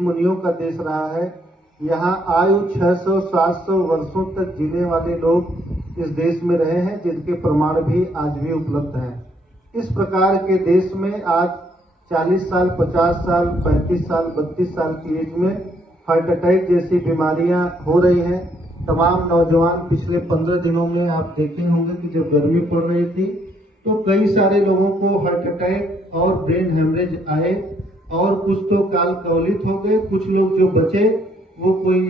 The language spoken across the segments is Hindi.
मुनियों का देश रहा है। यहाँ आयु 600-700 वर्षों तक जीने वाले लोग इस देश में रहे हैं, जिनके प्रमाण भी आज भी उपलब्ध हैं। इस प्रकार के देश में आज 40 साल, 50 साल, 35 साल, 32 साल की एज में हार्ट अटैक जैसी बीमारियां हो रही हैं। तमाम नौजवान पिछले 15 दिनों में आप देखे होंगे कि जब गर्मी पड़ रही थी तो कई सारे लोगों को हार्ट अटैक और ब्रेन हेमरेज आए और कुछ तो काल कवलित हो गए। कुछ लोग जो बचे वो कोई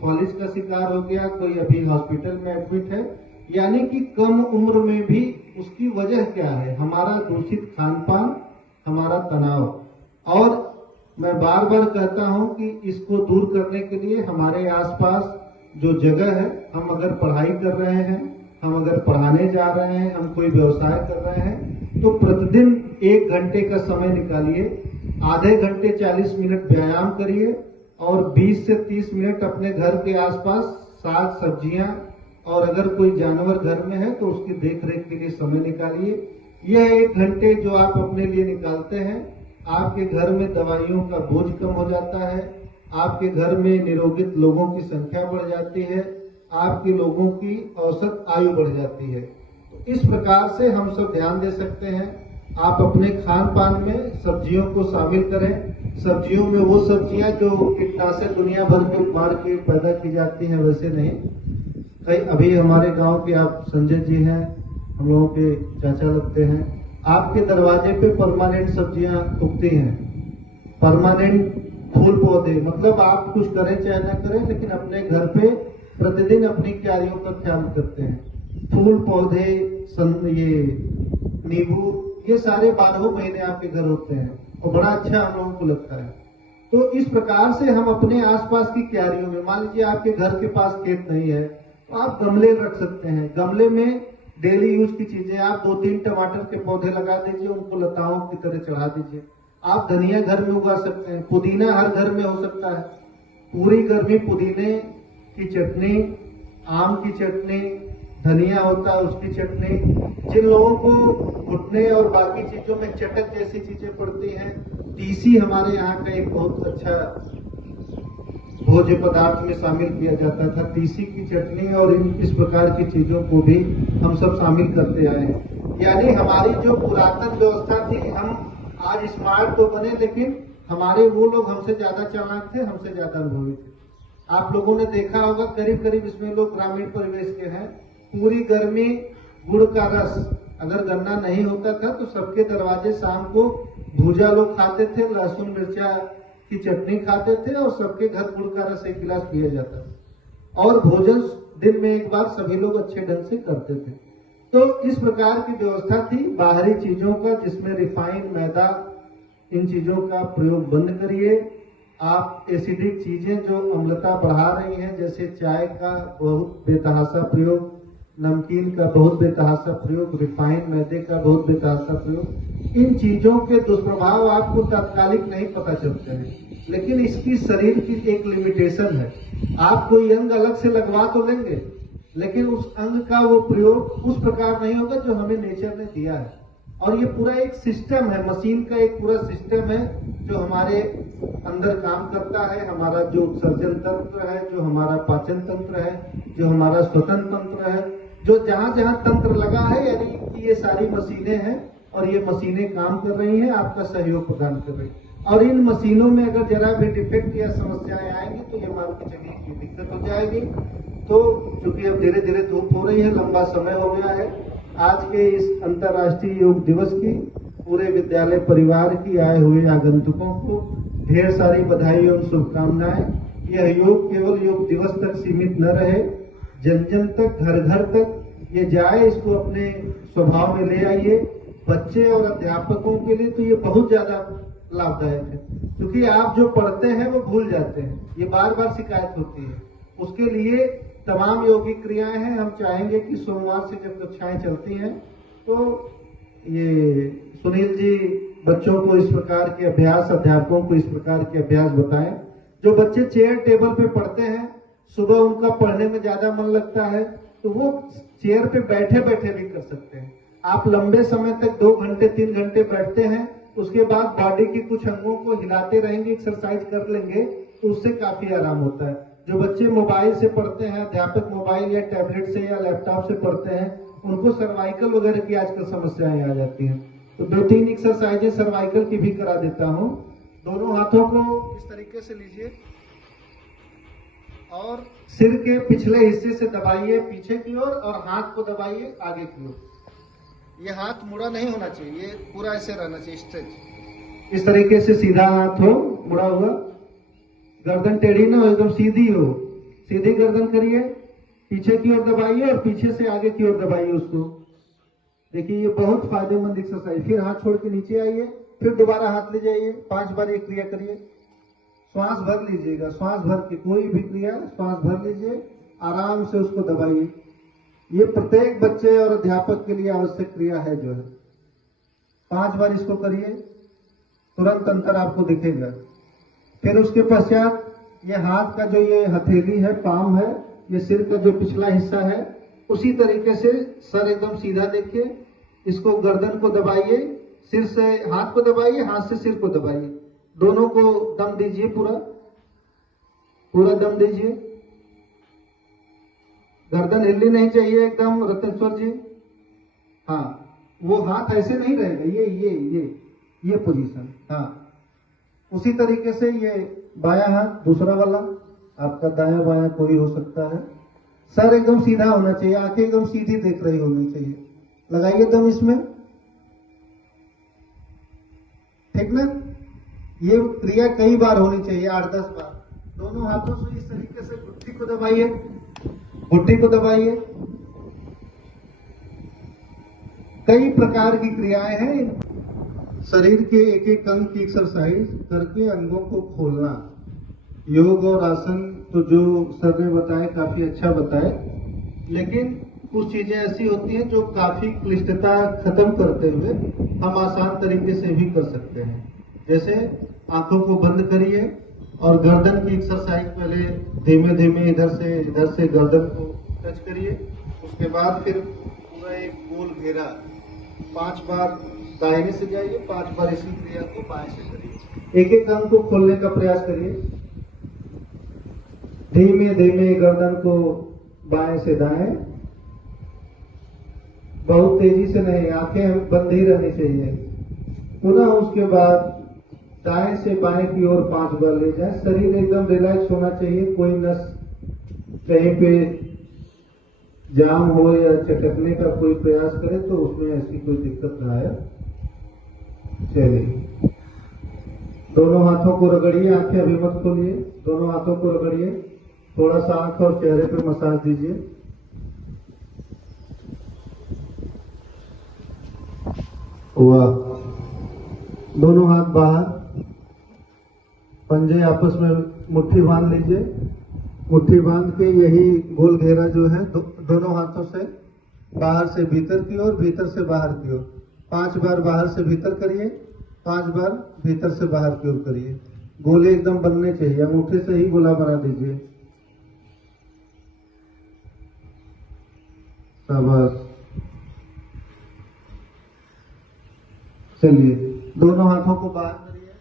फॉलिज का शिकार हो गया, कोई अभी हॉस्पिटल में एडमिट है। यानी कि कम उम्र में भी उसकी वजह क्या है? हमारा दूषित खान पान, हमारा तनाव। और मैं बार बार कहता हूं कि इसको दूर करने के लिए हमारे आसपास जो जगह है, हम अगर पढ़ाई कर रहे हैं, हम अगर पढ़ाने जा रहे हैं, हम कोई व्यवसाय कर रहे हैं, तो प्रतिदिन 1 घंटे का समय निकालिए, आधे घंटे 40 मिनट व्यायाम करिए और 20 से 30 मिनट अपने घर के आसपास साग सब्जियां और अगर कोई जानवर घर में है तो उसकी देखरेख के लिए समय निकालिए। यह 1 घंटे जो आप अपने लिए निकालते हैं, आपके घर में दवाइयों का बोझ कम हो जाता है, आपके घर में निरोगित लोगों की संख्या बढ़ जाती है, आपके लोगों की औसत आयु बढ़ जाती है। तो इस प्रकार से हम सब ध्यान दे सकते हैं। आप अपने खान पान में सब्जियों को शामिल करें। सब्जियों में वो सब्जियां जो कीटनाशक दुनिया भर में मार के पैदा की जाती हैं, वैसे नहीं। कई अभी हमारे गांव के आप संजय जी हैं, हम लोगों के चाचा लगते हैं, आपके दरवाजे पे परमानेंट सब्जियां उगती हैं, परमानेंट फूल पौधे। मतलब आप कुछ करें चाहे ना करें, लेकिन अपने घर पे प्रतिदिन अपनी क्यारियों का ख्याल करते हैं। फूल पौधे, ये नींबू, ये सारे 12 महीने आपके घर होते हैं और बड़ा अच्छा हम लोगों को लगता है। तो इस प्रकार से हम अपने आसपास की क्यारियों में, मान लीजिए आपके घर के पास खेत नहीं है तो आप गमले रख सकते हैं। गमले में डेली यूज की चीजें, आप 2-3 टमाटर के पौधे लगा दीजिए, उनको लताओं की तरह चढ़ा दीजिए। आप धनिया घर में उगा सकते हैं, पुदीना हर घर में हो सकता है। पूरी गर्मी पुदीने की चटनी, आम की चटनी, धनिया होता है उसकी चटनी। जिन लोगों को घुटने और बाकी चीजों में चटक जैसी चीजें पड़ती हैं, तीसी हमारे यहाँ का एक बहुत अच्छा भोज्य पदार्थ में शामिल किया जाता था। तीसी की चटनी और इस प्रकार की चीजों को भी हम सब शामिल करते आए हैं। यानी हमारी जो पुरातन व्यवस्था थी, हम आज स्मार्ट तो बने, लेकिन हमारे वो लोग हमसे ज्यादा चालाक थे, हमसे ज्यादा अनुभवी थे। आप लोगों ने देखा होगा, करीब करीब इसमें लोग ग्रामीण परिवेश के हैं। पूरी गर्मी गुड़ का रस, अगर गन्ना नहीं होता था तो सबके दरवाजे शाम को भूजा लोग खाते थे, लहसुन मिर्चा की चटनी खाते थे और सबके घर गुड़ का रस 1 गिलास पिया जाता था। और भोजन दिन में 1 बार सभी लोग अच्छे ढंग से करते थे। तो इस प्रकार की व्यवस्था थी। बाहरी चीजों का, जिसमें रिफाइंड, मैदा, इन चीजों का प्रयोग बंद करिए। आप एसिडिक चीजें जो अम्लता बढ़ा रही हैं, जैसे चाय का बहुत बेतहाशा प्रयोग, नमकीन का बहुत बेतहाशा प्रयोग, रिफाइंड मैदे का बहुत बेतहाशा प्रयोग, इन चीजों के दुष्प्रभाव आपको तात्कालिक नहीं पता चलते हैं, लेकिन इसकी शरीर की एक लिमिटेशन है। आप कोई अंग अलग से लगवा तो लेंगे, लेकिन उस अंग का वो प्रयोग उस प्रकार नहीं होगा जो हमें नेचर ने दिया है। और ये पूरा एक सिस्टम है, मशीन का एक पूरा सिस्टम है जो हमारे अंदर काम करता है। हमारा जो सर्जन तंत्र है, जो हमारा पाचन तंत्र है, जो हमारा स्वतन तंत्र है, जो जहां जहां तंत्र लगा है, यानी कि ये सारी मशीनें हैं और ये मशीनें काम कर रही हैं, आपका सहयोग प्रदान कर रही है। और इन मशीनों में अगर जरा भी डिफेक्ट या समस्याएं आएंगी तो ये मान के चलिए की दिक्कत हो जाएगी। तो चूंकि अब धीरे धीरे धूप हो रही है, लंबा समय हो गया है, आज के इस अंतर्राष्ट्रीय योग दिवस की पूरे विद्यालय परिवार की आए हुए आगंतुकों को ढेर सारी बधाई और शुभकामनाएं। यह योग केवल योग दिवस तक सीमित न रहे, जन जन तक, घर घर तक ये जाए, इसको अपने स्वभाव में ले आइए। बच्चे और अध्यापकों के लिए तो ये बहुत ज्यादा लाभदायक है, क्योंकि आप जो पढ़ते हैं वो भूल जाते हैं, ये बार बार शिकायत होती है। उसके लिए तमाम योगिक क्रियाएं हैं। हम चाहेंगे कि सोमवार से जब कक्षाएं चलती हैं तो ये सुनील जी बच्चों को इस प्रकार के अभ्यास, अध्यापकों को इस प्रकार के अभ्यास बताएं। जो बच्चे चेयर टेबल पे पढ़ते हैं, सुबह उनका पढ़ने में ज्यादा मन लगता है, तो वो चेयर पे बैठे बैठे भी कर सकते हैं। आप लंबे समय तक 2 घंटे 3 घंटे बैठते हैं उसके बाद बॉडी की कुछ अंगों को हिलाते रहेंगे, एक्सरसाइज कर लेंगे तो उससे काफी आराम होता है। जो बच्चे मोबाइल से पढ़ते हैं, अध्यापक मोबाइल या टैबलेट से या लैपटॉप से पढ़ते हैं, उनको सर्वाइकल वगैरह की आजकल समस्याएं आ जाती हैं। तो 2-3 एक्सरसाइजें सर्वाइकल की भी करा देता हूं। दोनों हाथों को इस तरीके से लीजिए और सिर के पिछले हिस्से से दबाइए पीछे की ओर और हाथ को दबाइए आगे की ओर। ये हाथ मुड़ा नहीं होना चाहिए, ये पूरा ऐसे रहना चाहिए, स्ट्रेच। इस तरीके से सीधा हाथ हो, मुड़ा हुआ, गर्दन टेढ़ी ना हो, एकदम सीधी हो। सीधी गर्दन करिए, पीछे की ओर दबाइए और पीछे से आगे की ओर दबाइए उसको। देखिए ये बहुत फायदेमंद एक्सरसाइज। फिर हाथ छोड़ के नीचे आइए, फिर दोबारा हाथ ले जाइए, 5 बार ये क्रिया करिए। श्वास भर लीजिएगा, श्वास भर के कोई भी क्रिया श्वास भर लीजिए, आराम से उसको दबाइए। ये प्रत्येक बच्चे और अध्यापक के लिए आवश्यक क्रिया है जो है। 5 बार इसको करिए, तुरंत अंतर आपको दिखेगा। फिर उसके पश्चात ये हाथ का जो ये हथेली है, पाम है, ये सिर का जो पिछला हिस्सा है, उसी तरीके से सर एकदम सीधा देखिए, इसको गर्दन को दबाइए, सिर से हाथ को दबाइए, हाथ से सिर को दबाइए, दोनों को दम दीजिए, पूरा दम दीजिए। गर्दन हिलनी नहीं चाहिए एकदम रत्नेश्वर जी। हाँ, वो हाथ ऐसे नहीं रहेगा, ये पोजीशन। हाँ, उसी तरीके से ये बायां हाथ दूसरा वाला, आपका दायां बायां कोई हो सकता है। सर एकदम सीधा होना चाहिए, आंखें एकदम सीधी देख रही होनी चाहिए। लगाइए दम इसमें, ठीक ना। ये क्रिया कई बार होनी चाहिए, 8-10 बार। दोनों हाथों से इस तरीके से घुट्टी को दबाइए, घुट्टी को दबाइए। कई प्रकार की क्रियाएं हैं। शरीर के एक एक अंग की एक्सरसाइज करके अंगों को खोलना। योग और आसन तो जो सर ने बताए काफी अच्छा बताए, लेकिन कुछ चीजें ऐसी होती हैं जो काफी क्लिष्टता खत्म करते हुए हम आसान तरीके से भी कर सकते हैं। जैसे आंखों को बंद करिए और गर्दन की एक्सरसाइज पहले धीमे धीमे इधर से गर्दन को टच करिए। उसके बाद फिर पूरा एक गोल घेरा 5 बार दाहिने से जाइए, 5 बार इसी क्रिया को बाएं से करिए। एक एक अंग को खोलने का प्रयास करिए। धीमे धीमे गर्दन को बाएं से दाएं, बहुत तेजी से नहीं, आंखें बंद ही रहनी चाहिए। पुनः उसके बाद दाएं से बाएं की ओर 5 बार ले जाएं। शरीर एकदम रिलैक्स होना चाहिए, कोई नस कहीं पे जाम हो या चटकने का कोई प्रयास करे तो उसमें ऐसी कोई दिक्कत ना आए। चलिए, दोनों हाथों को रगड़िए, आंखें अभी मत खोलिए, दोनों हाथों को रगड़िए, थोड़ा सा आंख और चेहरे पर मसाज दीजिए। वाह, दोनों हाथ बाहर, पंजे आपस में मुट्ठी बांध लीजिए। मुट्ठी बांध के यही गोल घेरा जो है दोनों हाथों से बाहर से भीतर की ओर, भीतर से बाहर की ओर 5 बार बाहर से भीतर करिए, 5 बार भीतर से बाहर की ओर करिए। गोले एकदम बनने चाहिए, अंगूठे से ही गोला बना दीजिए। शाबाश। चलिए, दोनों हाथों को बाहर करिए।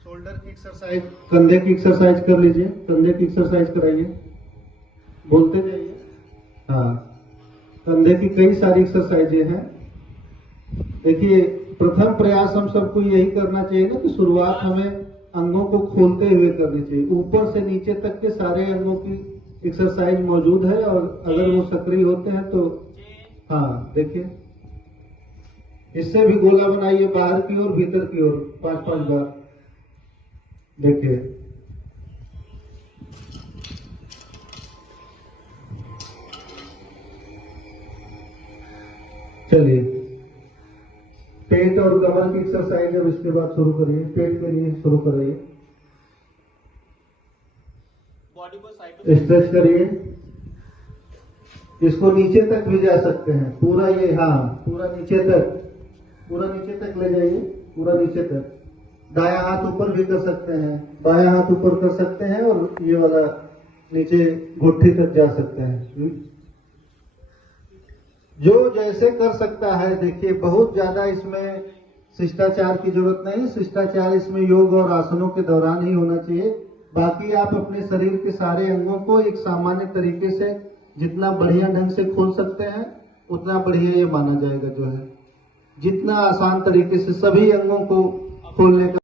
शोल्डर की एक्सरसाइज, कंधे की एक्सरसाइज कर लीजिए, कंधे की एक्सरसाइज कराइए, बोलते जाइए। हाँ, कंधे की कई सारी एक्सरसाइजें हैं। देखिए, प्रथम प्रयास हम सबको यही करना चाहिए ना कि शुरुआत हमें अंगों को खोलते हुए करनी चाहिए। ऊपर से नीचे तक के सारे अंगों की एक्सरसाइज मौजूद है और अगर वो सक्रिय होते हैं तो हाँ, देखिए, इससे भी गोला बनाइए, बाहर की ओर भीतर की ओर 5-5 बार। देखिए, चलिए, पेट और कमर की एक्सरसाइज अब इसके बाद शुरू करिए। पेट के लिए शुरू करिए, बॉडी को स्ट्रेच करिए। इसको नीचे तक भी जा सकते हैं, पूरा ये, हाँ, पूरा नीचे तक ले जाइए, पूरा नीचे तक। दायां हाथ ऊपर भी कर सकते हैं, बायां हाथ ऊपर कर सकते हैं और ये वाला नीचे घुट्टी तक जा सकते हैं। जो जैसे कर सकता है। देखिए, बहुत ज्यादा इसमें शिष्टाचार की जरूरत नहीं। शिष्टाचार इसमें योग और आसनों के दौरान ही होना चाहिए। बाकी आप अपने शरीर के सारे अंगों को एक सामान्य तरीके से जितना बढ़िया ढंग से खोल सकते हैं उतना बढ़िया ये माना जाएगा। जो है जितना आसान तरीके से सभी अंगों को खोलने का